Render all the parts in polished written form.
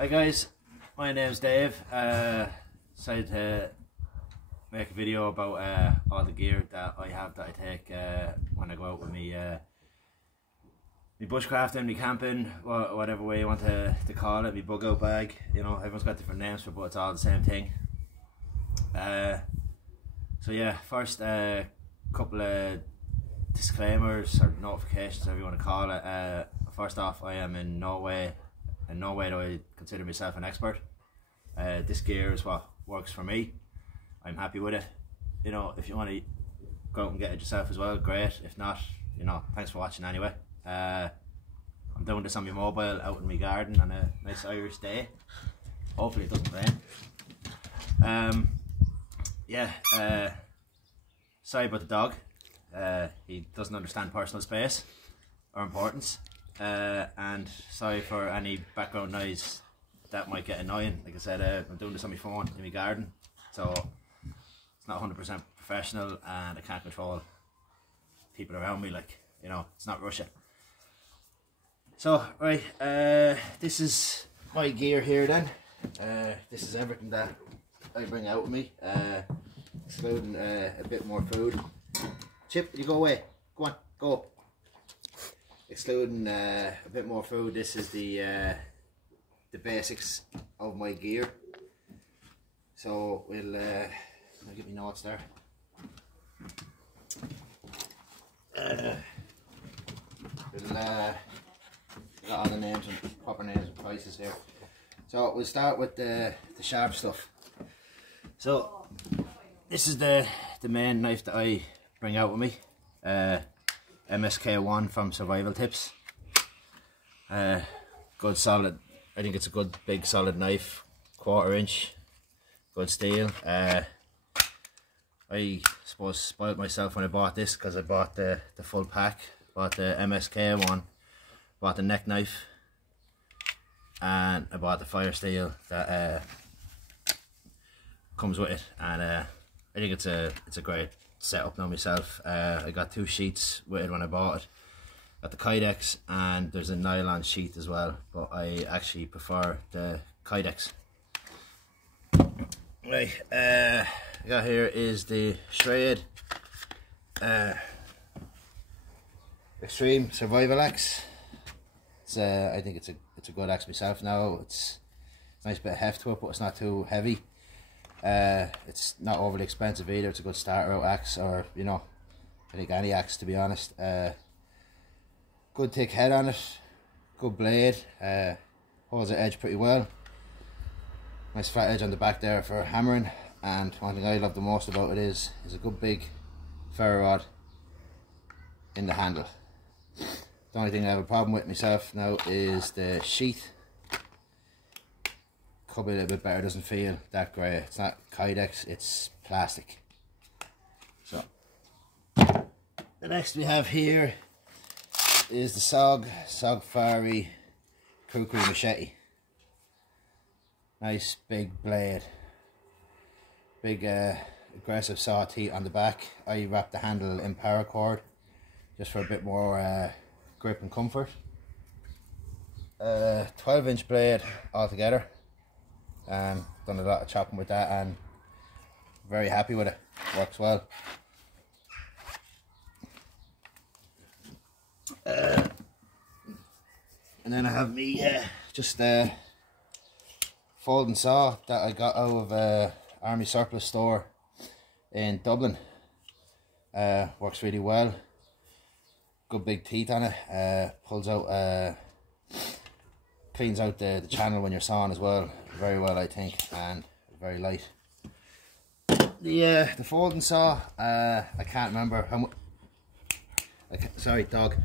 Hi guys, my name's Dave. Decided to make a video about all the gear that I have that I take when I go out with me bushcrafting, me camping, whatever way you want to call it, me bug out bag. You know, everyone's got different names for it, but it's all the same thing. So yeah, first couple of disclaimers or notifications, whatever you want to call it. First off, I am in no way do I consider myself an expert. This gear is what works for me. I'm happy with it. You know, if you want to go out and get it yourself as well, great. If not, you know, thanks for watching anyway. I'm doing this on my mobile out in my garden on a nice Irish day. Hopefully it doesn't rain. Yeah, sorry about the dog. He doesn't understand personal space or importance. And sorry for any background noise that might get annoying. Like I said, I'm doing this on my phone in my garden, so it's not 100% professional and I can't control people around me, like, you know, it's not Russia. So, right, this is my gear here then. This is everything that I bring out with me, excluding a bit more food. Chip, you go away. Go on, go. Excluding a bit more food, this is the basics of my gear. So we'll I'll give you notes there. We'll got all the names and proper names and prices here. So we'll start with the sharp stuff. So this is the main knife that I bring out with me. MSK1 from Survival Tips. Good solid, I think it's a good big solid knife, 1/4 inch, good steel. I suppose spoiled myself when I bought this because I bought the full pack. Bought the MSK one, bought the neck knife, and I bought the fire steel that comes with it. And I think it's a great setup now myself. I got 2 sheets with it when I bought it. Got the Kydex and there's a nylon sheath as well, but I actually prefer the Kydex. Right, got here is the Schrade Extreme Survival Axe. It's I think it's a good axe myself now. It's a nice bit of heft to it, but it's not too heavy. It's not overly expensive either. It's a good starter out axe, or you know, I think any axe, to be honest. Good thick head on it, good blade, holds the edge pretty well. Nice flat edge on the back there for hammering, and one thing I love the most about it is a good big ferro rod in the handle. The only thing I have a problem with myself now is the sheath. Could be a little bit better, doesn't feel that great. It's not Kydex, it's plastic. So the next we have here is the Sogfari Kukri Machete. Nice big blade, big aggressive saw teeth on the back. I wrap the handle in paracord just for a bit more grip and comfort. 12-inch blade altogether. Done a lot of chopping with that and very happy with it. Works well. And then I have me just folding saw that I got out of Army Surplus store in Dublin. Works really well. Good big teeth on it. Pulls out, cleans out the channel when you're sawing as well. Very well, I think, and very light. The folding saw, I can't remember how much. Sorry, dog.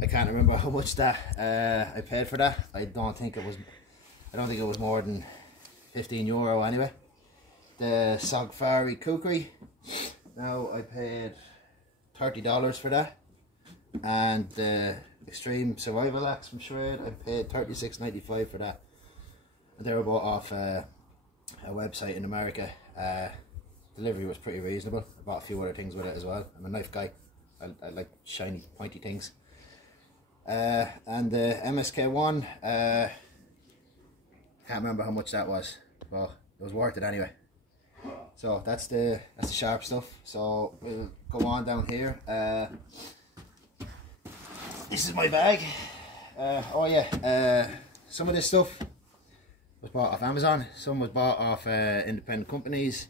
I can't remember how much that I paid for that. I don't think it was more than €15 anyway. The Sogfari Kukri, now I paid $30 for that, and the Extreme Survival Axe from Schrade, I paid $36.95 for that. They were bought off a website in America. Delivery was pretty reasonable. I bought a few other things with it as well. I'm a knife guy. I like shiny, pointy things. And the MSK1, Can't remember how much that was, but it was worth it anyway. So that's the sharp stuff. So we'll go on down here. This is my bag. Oh yeah, some of this stuff was bought off Amazon, some was bought off independent companies.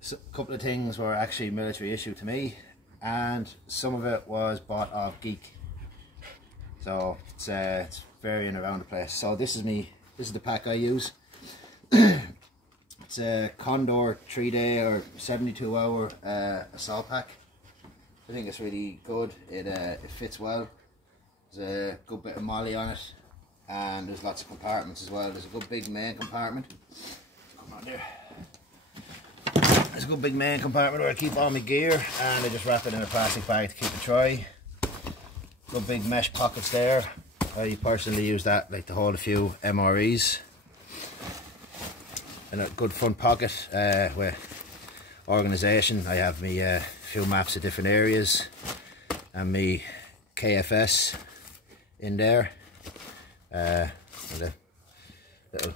So, a couple of things were actually military issue to me, and some of it was bought off Geek. So it's varying around the place. So this is the pack I use. It's a Condor 3-day or 72-hour assault pack. I think it's really good. It fits well. There's a good bit of molly on it, and there's lots of compartments as well. There's a good big main compartment. Come on there. There's a good big main compartment where I keep all my gear, and I just wrap it in a plastic bag to keep it dry. Good big mesh pockets there. I personally use that like to hold a few MREs. And a good front pocket with organisation. I have me few maps of different areas and me KFS in there. With a little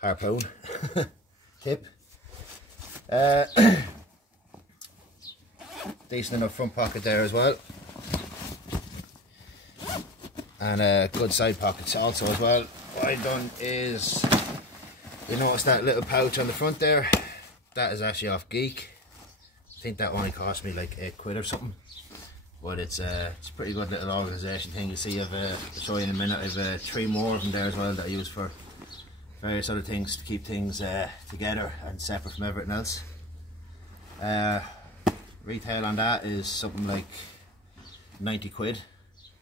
harpoon tip. Decent enough front pocket there as well. And good side pockets also as well. What I've done is, you notice that little pouch on the front there? That is actually off Geek. I think that only cost me like £8 or something. But it's a pretty good little organisation thing. You see, I'll show you in a minute. I've 3 more of them there as well that I use for various other things to keep things together and separate from everything else. Retail on that is something like £90.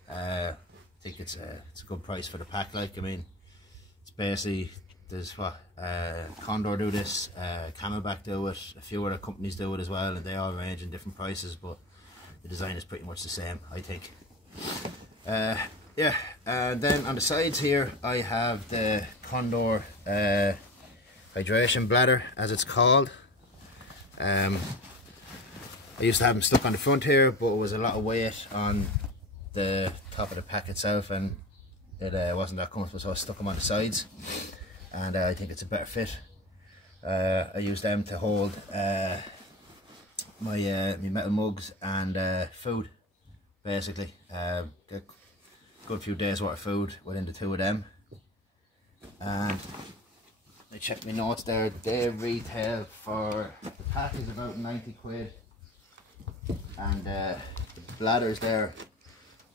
I think it's a good price for the pack. Like, I mean, it's basically, there's what Condor do this, Camelback do it, a few other companies do it as well, and they all range in different prices, but the design is pretty much the same, I think. Yeah, and then on the sides here I have the Condor hydration bladder, as it's called. I used to have them stuck on the front here, but it was a lot of weight on the top of the pack itself, and it wasn't that comfortable, so I stuck them on the sides, and I think it's a better fit. I use them to hold my metal mugs and food, basically. Get a good few days worth of food within the 2 of them. And I checked my notes there. They retail for, the pack is about £90, and the bladders there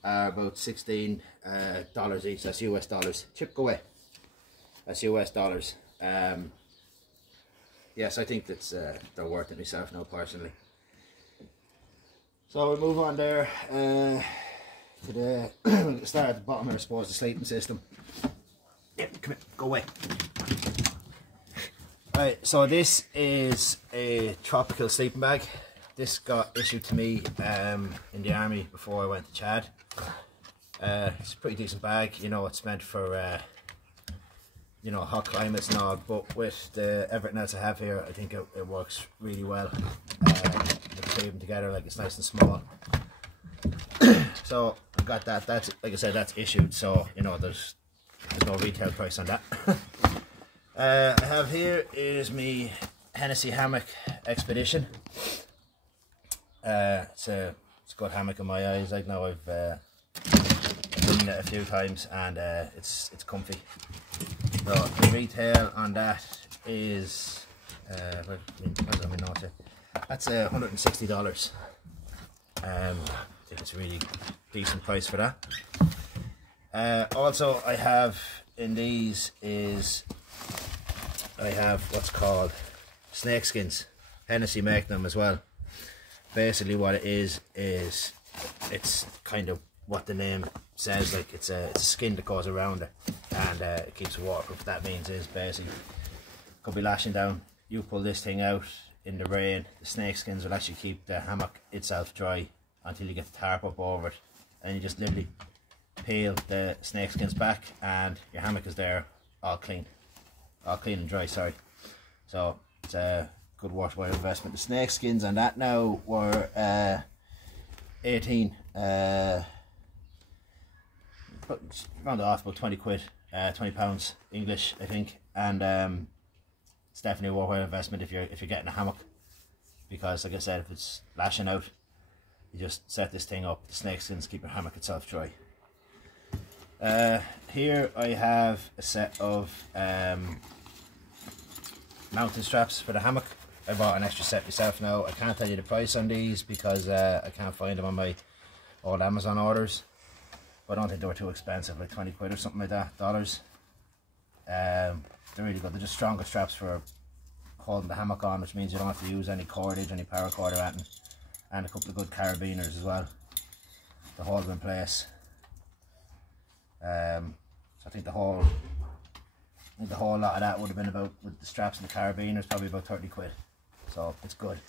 are about $16 each. That's US dollars. Chip, go away. That's US dollars. Yes, I think that's they're worth it myself now, personally. So we'll move on there to the we'll start at the bottom here, I suppose, the sleeping system. Yeah, come here, go away. Right, so this is a tropical sleeping bag. This got issued to me in the army before I went to Chad. It's a pretty decent bag, you know, it's meant for you know, hot climates and all, but with everything else I have here, I think it works really well. With them together, like, it's nice and small. So I got that. That's, like I said, that's issued, so you know there's no retail price on that. I have here is me Hennessy hammock Expedition. It's a good hammock in my eyes. Like, now I've been in it a few times, and it's comfy. So the retail on that is that's $160. I think it's a really decent price for that. Also, I have in these I have what's called snake skins. Hennessy make them as well. Basically, what it is it's kind of what the name says. Like, it's a skin that goes around it, and it keeps it waterproof. What that means is, basically, could be lashing down. You pull this thing out in the rain, the snake skins will actually keep the hammock itself dry until you get the tarp up over it, and you just literally peel the snake skins back, and your hammock is there, all clean and dry. Sorry. So it's a good worthwhile investment. The snake skins on that now were 18. Round it off about £20 £20 English, I think, and it's definitely a worthwhile investment if you're getting a hammock, because like I said, if it's lashing out, you just set this thing up, the snake skins keep your hammock itself dry. Here I have a set of mountain straps for the hammock. I bought an extra set myself now. I can't tell you the price on these because I can't find them on my old Amazon orders, but I don't think they were too expensive, like 20 quid or something like that, dollars. They're really good. They're just stronger straps for holding the hammock on, which means you don't have to use any cordage, any paracord or anything, and a couple of good carabiners as well to hold them in place. So I think the whole lot of that would have been about, with the straps and the carabiners, probably about 30 quid. So it's good.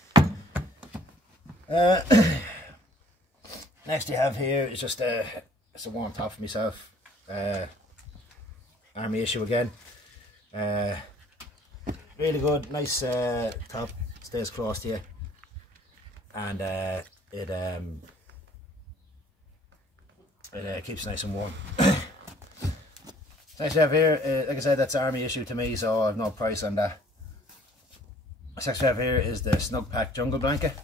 Next you have here is just it's a warm top for myself. Army issue again. Really good, nice top, stays close to you, and it keeps nice and warm. Next you have here, like I said, that's Army issue to me, so I have no price on that. Next you have here is the Snugpak Jungle Blanket.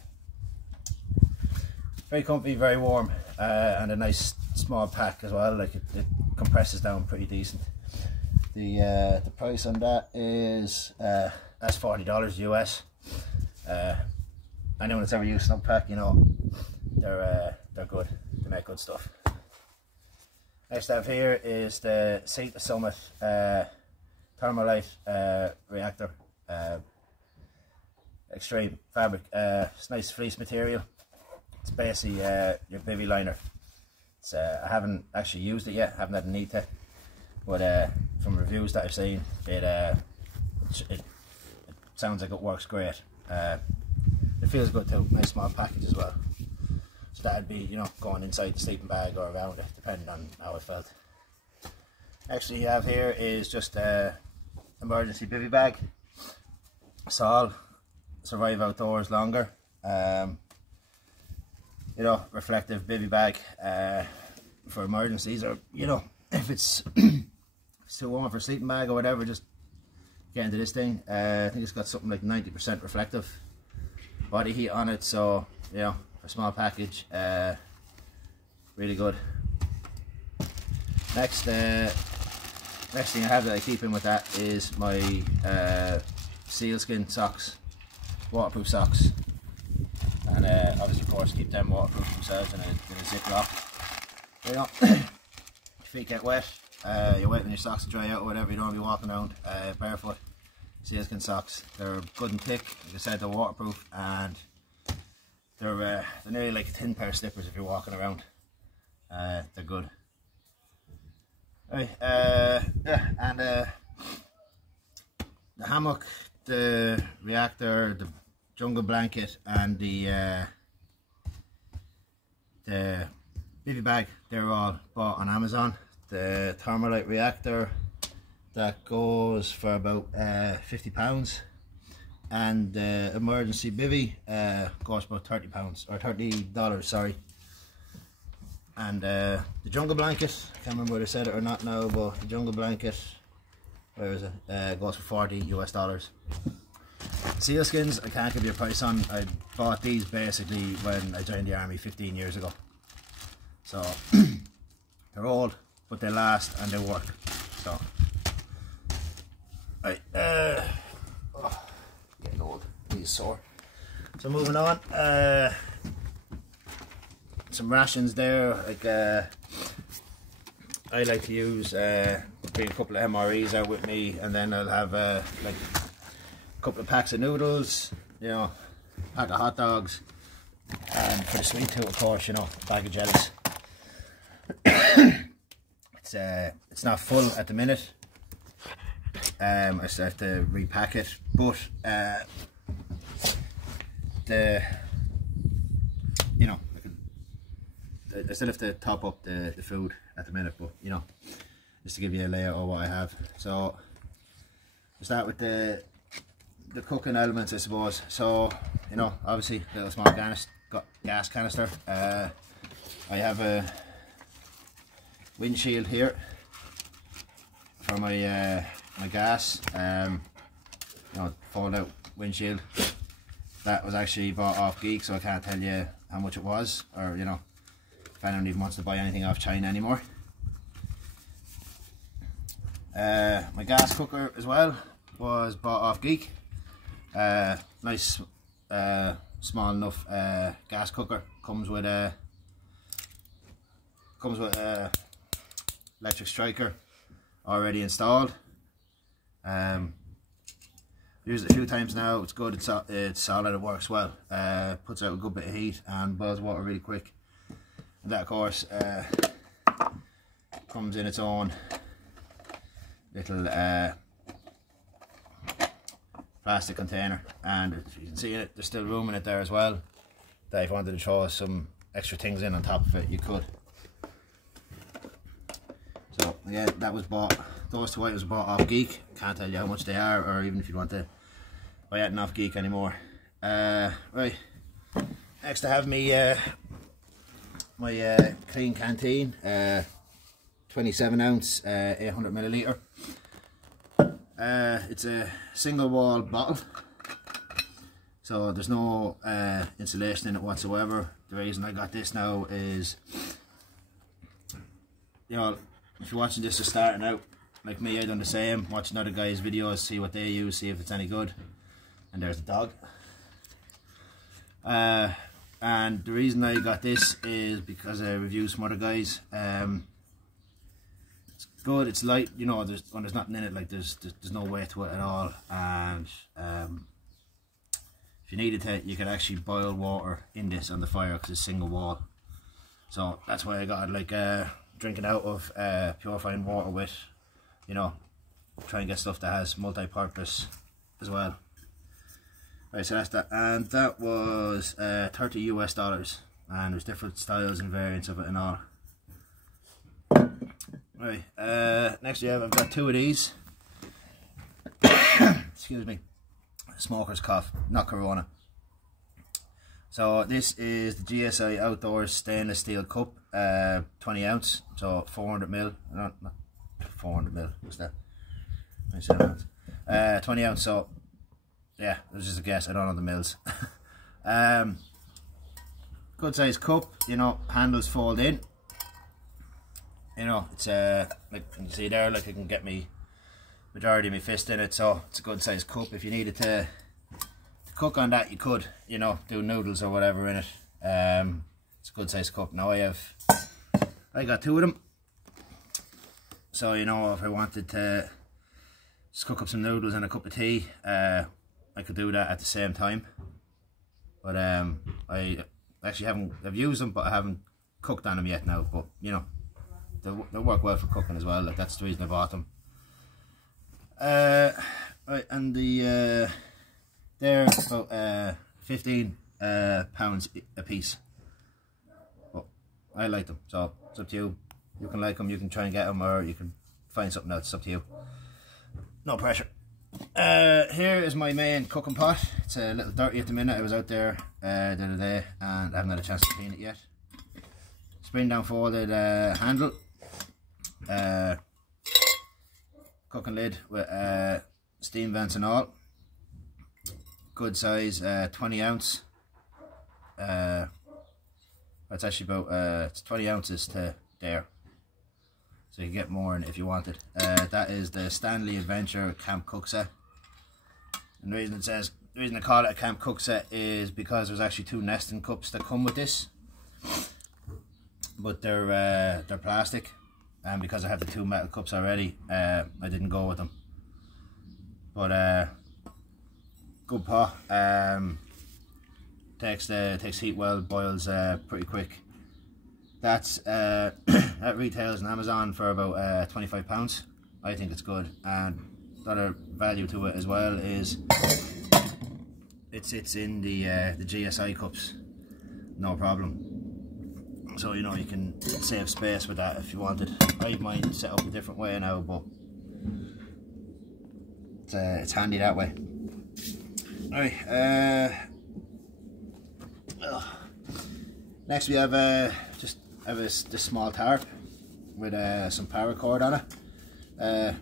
Very comfy, very warm, and a nice small pack as well. Like it compresses down pretty decent. The price on that is that's $40 US. Anyone that's ever used Snugpak, you know they're good. They make good stuff. Next I have here is the Sita Summit Thermalite Reactor Extreme fabric. It's nice fleece material. It's basically your bivy liner. It's, I haven't actually used it yet, haven't had the need to, but from reviews that I've seen, it sounds like it works great. It feels good too, nice small package as well. So that'd be, you know, going inside the sleeping bag or around it, depending on how it felt. Next you have here is just a emergency bivy bag. Sol, survive outdoors longer. You know, reflective bivy bag for emergencies, or you know, if it's too warm for a sleeping bag or whatever, just get into this thing. I think it's got something like 90% reflective body heat on it, so you know, for a small package, really good. Next thing I have that I keep in with that is my sealskin socks, waterproof socks, and obviously of course keep them waterproof themselves in a ziplock. You know, if feet get wet, you're waiting your socks to dry out or whatever, you don't want to be walking around barefoot. Sealskin socks, they're good and thick, like I said, they're waterproof, and they're nearly like a thin pair of slippers if you're walking around. They're good. Right, yeah, and the hammock, the reactor, the jungle blanket, and the bivy bag, they're all bought on Amazon. The Thermalite reactor, that goes for about £50, and the emergency bivy goes for about £30 or $30, sorry. And the jungle blanket, I can't remember whether I said it or not now, but the jungle blanket, where is it? Goes for $40 US. Sealskins, I can't give you a price on. I bought these basically when I joined the army 15 years ago. So they're old, but they last and they work. So, right, getting old, he's sore. So moving on, some rations there. Like I like to use bring a couple of MREs out with me, and then I'll have like a couple of packs of noodles, you know, a pack of hot dogs, and for the sweet tooth, of course, you know, a bag of jellies. It's not full at the minute. I still have to repack it, but you know, I still have to top up the food at the minute, but you know, just to give you a layout of what I have. So we'll start with the cooking elements, I suppose. So, you know, obviously a little small gas canister. I have a windshield here. for my my gas. You know, fold out windshield. That was actually bought off Geek, so I can't tell you how much it was, or you know, if anyone even wants to buy anything off China anymore. My gas cooker as well was bought off Geek. Nice small enough gas cooker. Comes with electric striker already installed. Used it a few times now. It's good. It's solid. It works well. Puts out a good bit of heat and boils water really quick. And that, of course, comes in its own little plastic container, and if you can see it, there's still room in it there as well. That if you wanted to throw some extra things in on top of it, you could. So again, that was bought. Those two items were bought off Geek. Can't tell you how much they are, or even if you want to buy anything off Geek anymore. Right. Next, I have me my clean canteen, 27 ounce, 800 milliliter. It's a single wall bottle, so there's no insulation in it whatsoever. The reason I got this now is, you know, if you're watching this just starting out, like me, I done the same, watching other guys' videos, see what they use, see if it's any good. And there's the dog. And the reason I got this is because I reviewed some other guys. It's good, it's light, you know, when there's nothing in it, like there's no weight to it at all. And if you needed to, you could actually boil water in this on the fire because it's single wall. So that's why I got it, like drinking out of purifying water with, you know, try and get stuff that has multi-purpose as well. Right, so that's that, and that was $30 US, and there's different styles and variants of it and all. Right, next I've got two of these. Excuse me, smoker's cough, not corona. So this is the GSI Outdoors stainless steel cup, 20 ounce, so 400 mil, not 400 mil, what's that? 20 ounce, so yeah, it was just a guess, I don't know the mils. Good size cup, you know, handles fold in. You know, it's like you can see there, like I can get me majority of my fist in it, so it's a good size cup. If you needed to cook on that, you could, you know, do noodles or whatever in it. It's a good size cup. Now I got two of them, so you know, if I wanted to just cook up some noodles and a cup of tea, I could do that at the same time. But I actually I've used them, but I haven't cooked on them yet now. But you know, they work well for cooking as well. Like, that's the reason I bought them. Right, and they're about 15 pounds a piece. But I like them, so it's up to you. You can like them, you can try and get them, or you can find something else. It's up to you. No pressure. Here is my main cooking pot. It's a little dirty at the minute. I was out there the other day and I haven't had a chance to clean it yet. Spring down folded handle. Cooking lid with steam vents and all. Good size, 20 ounce. That's actually about it's 20 ounces to there. So you can get more in if you wanted. That is the Stanley Adventure Camp Cook Set. And the reason I call it a Camp Cook Set is because there's actually two nesting cups that come with this. But they're plastic, and because I have the two metal cups already, I didn't go with them. But good pot. Takes heat well, boils pretty quick. That's that retails on Amazon for about £25. I think it's good, and the other value to it as well is it sits in the GSI cups, no problem. So you know, you can save space with that if you wanted. I have mine set up a different way now, but it's handy that way. Alright, next we have this small tarp with some paracord on it.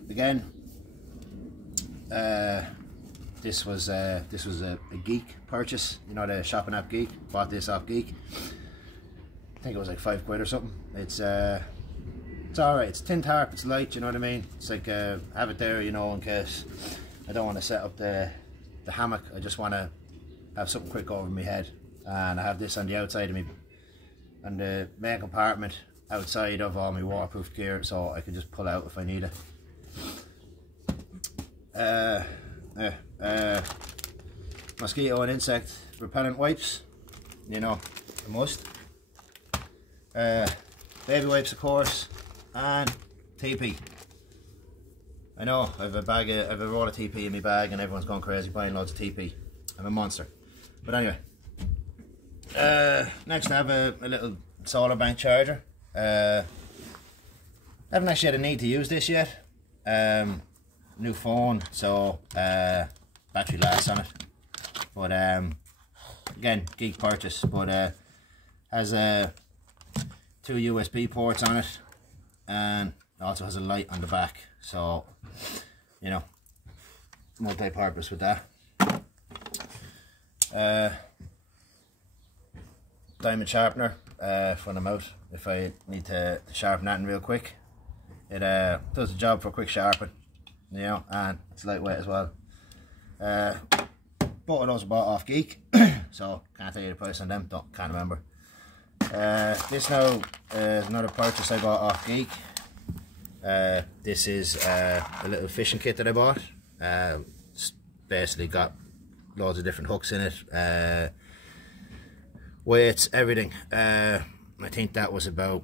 Again, this was a Geek purchase. You know, the shopping app Geek. Bought this off Geek. I think it was like £5 or something. It's alright. It's tin tarp. It's light. You know what I mean? It's like have it there, you know, in case I don't want to set up the hammock. I just want to have something quick over my head, and I have this on the outside of me, on the main compartment outside of all my waterproof gear, so I can just pull out if I need it. Mosquito and insect repellent wipes, you know, a must. Baby wipes, of course, and TP. I know I have a roll of TP in my bag, and everyone's going crazy buying loads of TP. I'm a monster. But anyway, next I have a little solar bank charger. I haven't actually had a need to use this yet. New phone, so battery lasts on it. But again, Geek purchase, but has 2 USB ports on it, and also has a light on the back, so you know, multi-purpose with that. Diamond sharpener for the mouth if I need to sharpen that in real quick. It does the job for quick sharpening, you know, and it's lightweight as well. Both of those are bought off Geek, so can't tell you the price on them, can't remember. This now is another purchase I got off Geek. This is a little fishing kit that I bought. It's basically got loads of different hooks in it, weights, everything. I think that was about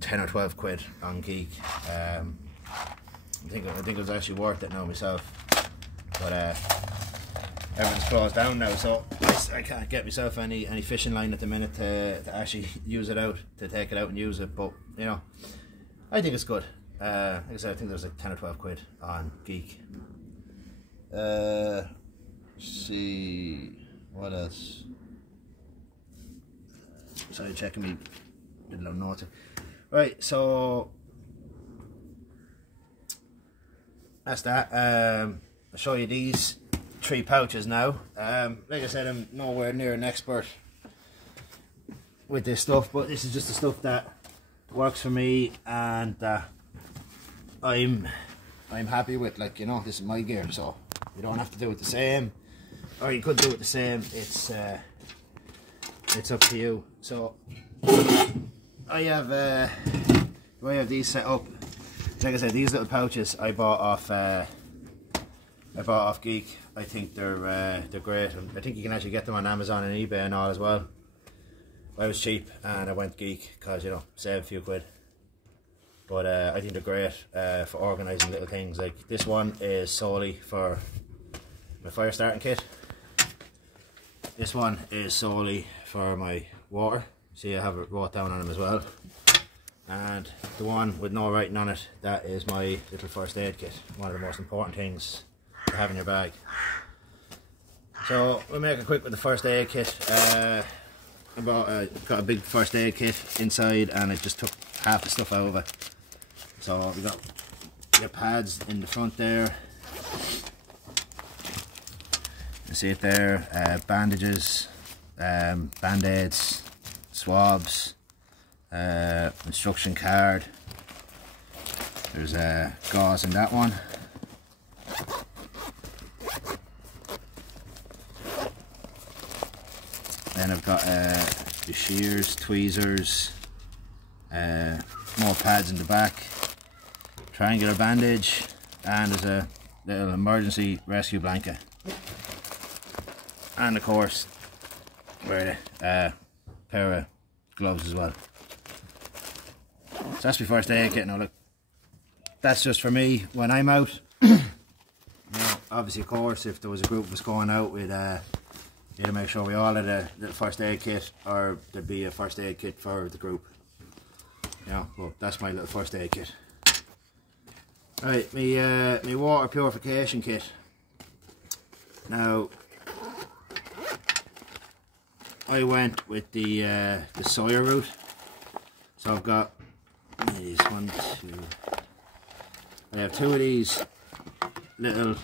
10 or 12 quid on Geek. I think it was actually worth it now myself, but everything's closed down now, so I can't get myself any fishing line at the minute to actually use it out, to take it out and use it. But you know, I think it's good. Like I said, I think there's like 10 or 12 quid on Geek. See what else. Sorry, checking me little notes. Right, so that's that. I'll show you these 3 pouches now. Like I said, I'm nowhere near an expert with this stuff, but this is just the stuff that works for me and I'm happy with. Like, you know, this is my gear, so you don't have to do it the same, or you could do it the same. It's up to you. So I have these set up. Like I said, these little pouches I bought off Geek. I think they're great. I think you can actually get them on Amazon and eBay and all as well. I was cheap and I went Geek because, you know, save a few quid. But I think they're great for organising little things. Like this one is solely for my fire starting kit. This one is solely for my water. See, I have it wrote down on them as well. And the one with no writing on it, that is my little first aid kit. One of the most important things to have in your bag. So we'll make it quick with the first aid kit. I got a big first aid kit inside, and it just took half the stuff out of it. So we got your pads in the front there. You see it there. Bandages, band-aids, swabs, instruction card. There's gauze in that one. Then I've got the shears, tweezers, more pads in the back, triangular bandage, and there's a little emergency rescue blanket. And of course, wear a pair of gloves as well. So that's my first aid kit. Now look, that's just for me when I'm out. Now, obviously, of course, if there was a group of us going out, we'd need to make sure we all had a little first aid kit, or there'd be a first aid kit for the group. You know, well, that's my little first aid kit. Right, my water purification kit. Now, I went with the Sawyer route. So I've got these 1, 2, I have two of these little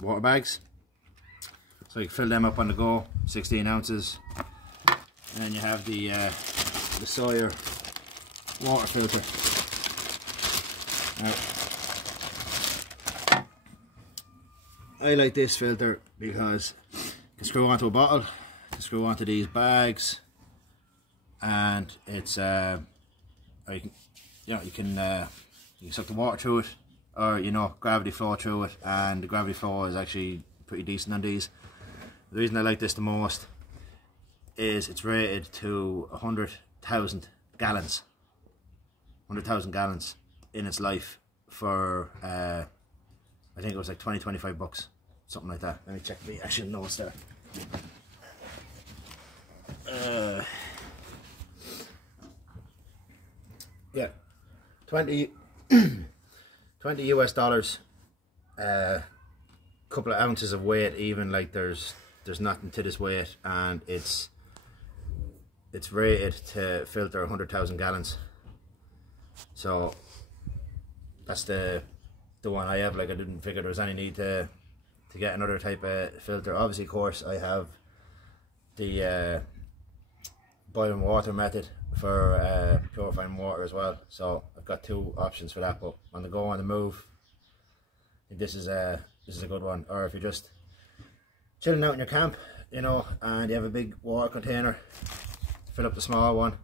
water bags, so you can fill them up on the go, 16 ounces. And then you have the Sawyer water filter. Now, I like this filter because you can screw onto a bottle, you can screw onto these bags, and it's you can suck the water through it, or gravity flow through it, and the gravity flow is actually pretty decent on these. The reason I like this the most is it's rated to 100,000 gallons. 100,000 gallons in its life for I think it was like 25 bucks, something like that. Let me check the actual notes there. Yeah, 20 US dollars, couple of ounces of weight, even, like there's nothing to this weight, and it's rated to filter 100,000 gallons. So that's the one I have. Like, I didn't figure there was any need to get another type of filter. Obviously, of course, I have the boiling water method for purifying water as well, so I've got two options for that. But on the go, on the move, I think this is a good one. Or if you're just chilling out in your camp, and you have a big water container, fill up the small one,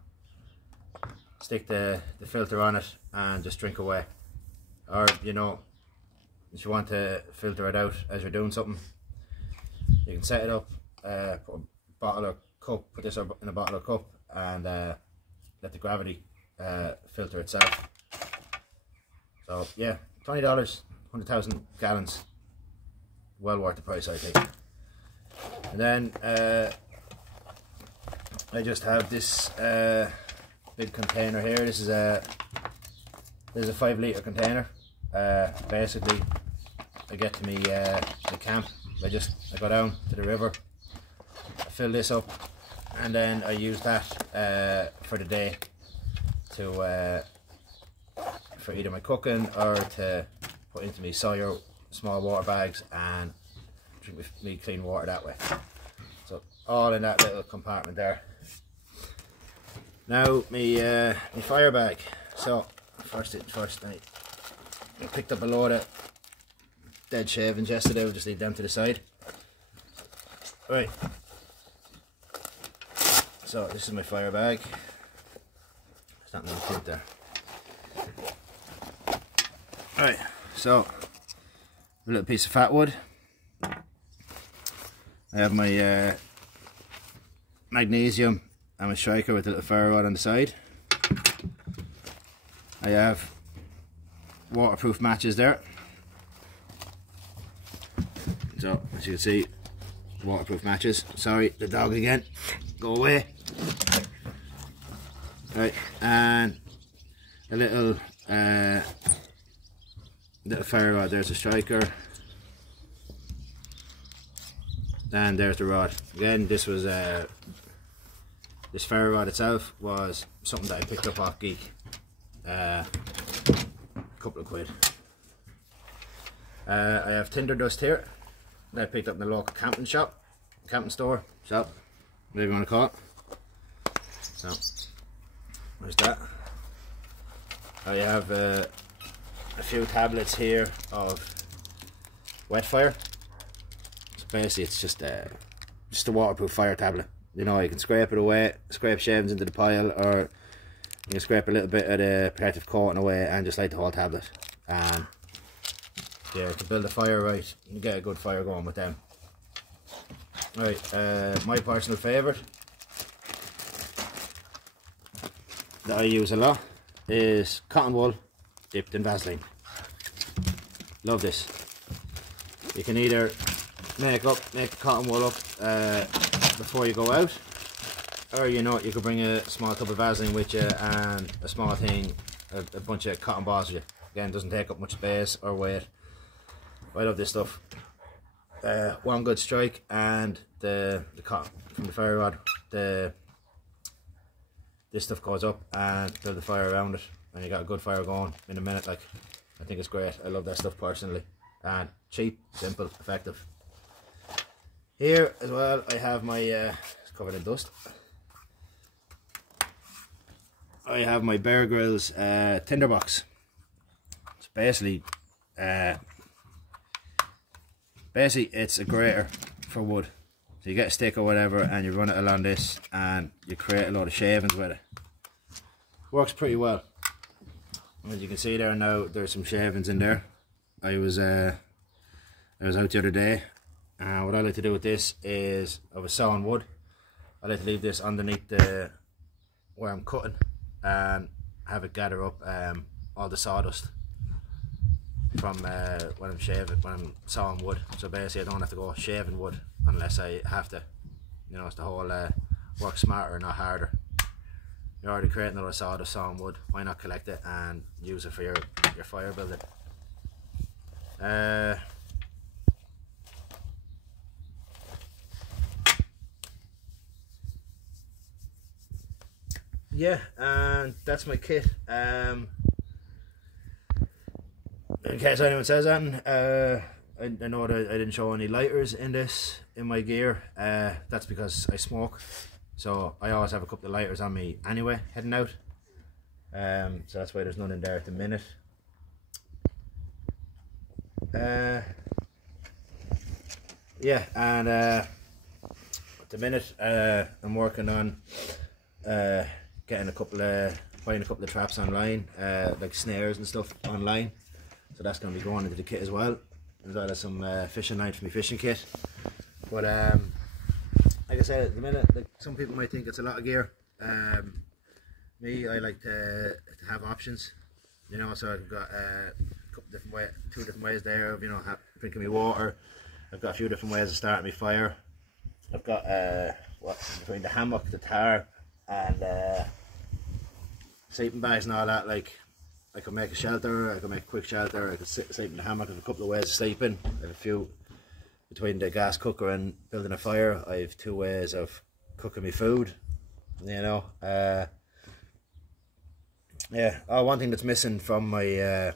stick the filter on it, and just drink away. Or if you want to filter it out as you're doing something, you can set it up, put a bottle or cup, put this in a bottle or cup, and let the gravity filter itself. So yeah, $20, 100,000 gallons, well worth the price, I think. And then I just have this big container here. This is a 5 litre container. Basically, I get to the camp. I go down to the river, I fill this up, and then I use that for the day for either my cooking or to put into my Sawyer small water bags and drink me clean water that way. So all in that little compartment there. Now my fire bag. So first, I picked up a load of dead shavings yesterday. We'll just leave them to the side. Right. So this is my fire bag. There's nothing to put there. Right. So a little piece of fat wood. I have my magnesium and my striker with a little ferro rod on the side. I have waterproof matches there. So as you can see, waterproof matches. Sorry, the dog again. Go away. Right, and a little ferro rod. There's a striker, and there's the rod. Again, this was this ferro rod itself was something that I picked up off Geek. A couple of quid. I have tinder dust here that I picked up in the local camping store, whatever you want to call it. So there's that. I have a few tablets here of wet fire. So basically it's just a waterproof fire tablet. You can scrape it away, scrape shavings into the pile, or you can scrape a little bit of the protective coating away and just light the whole tablet. And yeah, to build a fire right, you get a good fire going with them. Right, my personal favourite that I use a lot is cotton wool dipped in Vaseline. Love this. You can either make the cotton wool up before you go out, or you could bring a small tub of Vaseline with you and a small thing, a bunch of cotton balls with you. Again, doesn't take up much space or weight. I love this stuff. One good strike and the cotton from the fire rod, this stuff goes up and build the fire around it. and you got a good fire going in a minute. Like, I think it's great. I love that stuff personally, and cheap, simple, effective. Here as well, I have my it's covered in dust. I have my Bear Grylls tinderbox. So basically it's a grater for wood. So you get a stick or whatever and you run it along this and you create a lot of shavings with it. Works pretty well. As you can see there now, there's some shavings in there. I was out the other day, and what I like to do with this is, I was sawing wood, I like to leave this underneath the where I'm cutting and have it gather up all the sawdust from when I'm sawing wood. So basically I don't have to go shaving wood unless I have to. You know, it's the whole work smarter, not harder. You're already creating a lot of sawdust sawing wood, why not collect it and use it for your fire building. Yeah, and that's my kit. In case anyone says anything, I know that I didn't show any lighters in my gear. That's because I smoke, so I always have a couple of lighters on me anyway, heading out. So that's why there's none in there at the minute. Yeah, and at the minute I'm working on buying a couple of traps online, like snares and stuff online. So that's going to be going into the kit as well as some fishing line for my fishing kit. But like I said, at the minute, like, some people might think it's a lot of gear. Me, I like to have options. You know, so I've got two different ways there of, you know, drinking my water. I've got a few different ways of starting my fire. I've got between the hammock, the tar, and sleeping bags and all that. Like, I could make a shelter, I could make a quick shelter, I could sleep in the hammock. I have a couple of ways of sleeping. I have a few between the gas cooker and building a fire. I have 2 ways of cooking my food. You know, yeah. Oh, one thing that's missing from my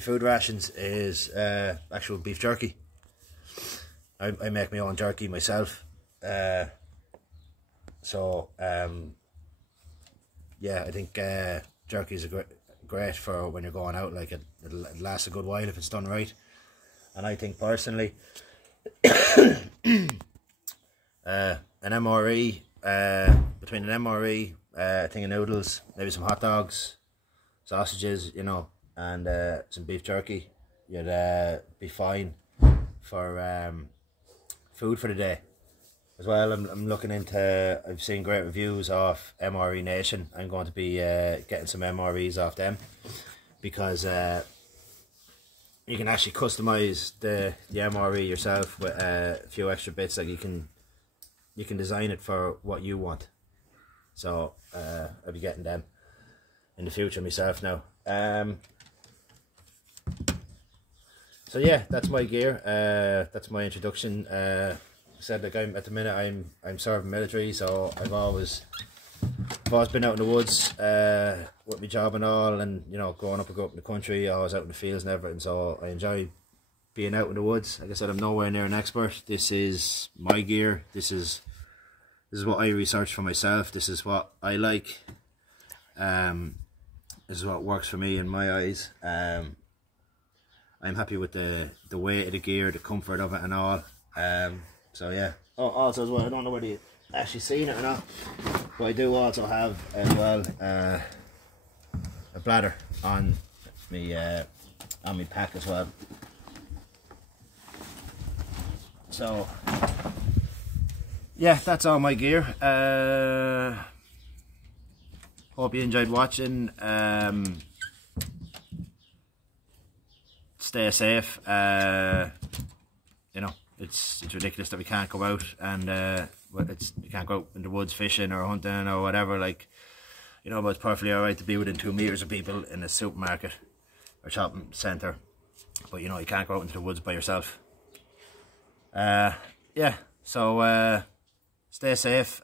food rations is actual beef jerky. I make my own jerky myself. So yeah, I think jerky is great for when you're going out. Like, it lasts a good while if it's done right. And I think personally, an MRE, between an MRE, a thing of noodles, maybe some hot dogs, sausages, you know, and some beef jerky, you'd be fine for food for the day. As well, I'm looking into, I've seen great reviews of MRE Nation. I'm going to be getting some MREs off them, because you can actually customize the MRE yourself with a few extra bits. Like, you can design it for what you want. So I'll be getting them in the future myself now. So yeah, that's my gear. That's my introduction. Said, like, at the minute I'm serving military, so I've always been out in the woods with my job and all, and, you know, growing up in the country, I was out in the fields and everything, so I enjoy being out in the woods. Like I said, I'm nowhere near an expert. This is my gear. This is what I researched for myself. This is what I like. This is what works for me in my eyes. I'm happy with the weight of the gear, the comfort of it and all. So yeah. Oh, also as well, I don't know whether you actually seen it or not, but I do also have as well a bladder on me pack as well. So yeah, that's all my gear. Hope you enjoyed watching. Stay safe. You know, it's ridiculous that we can't go out and you can't go out in the woods fishing or hunting or whatever. Like, you know, but it's perfectly alright to be within 2 meters of people in a supermarket or shopping centre, but, you know, you can't go out into the woods by yourself. Yeah, so stay safe.